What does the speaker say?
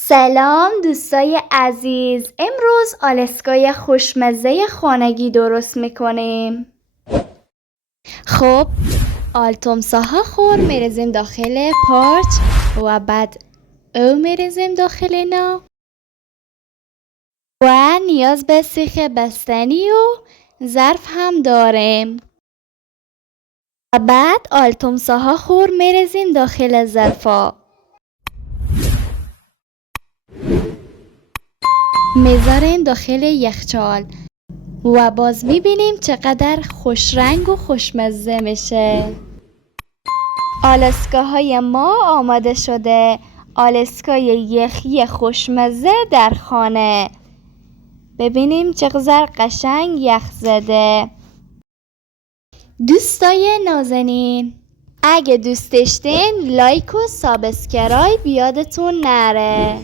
سلام دوستای عزیز، امروز آلاسکای خوشمزه خانگی درست میکنیم. خب آلتومساها خور میرزیم داخل پارچ و بعد او میرزیم داخل اینا و نیاز به سیخ بستنی و ظرف هم داریم و بعد آلتومساها خور میرزیم داخل ظرفا، میذاریم داخل یخچال و باز میبینیم چقدر خوش رنگ و خوشمزه میشه. آلاسکاهای ما آماده شده. آلاسکای یخی خوشمزه در خانه. ببینیم چقدر قشنگ یخ زده. دوستای نازنین، اگه دوست داشتین لایک و سابسکرایب یادتون نره.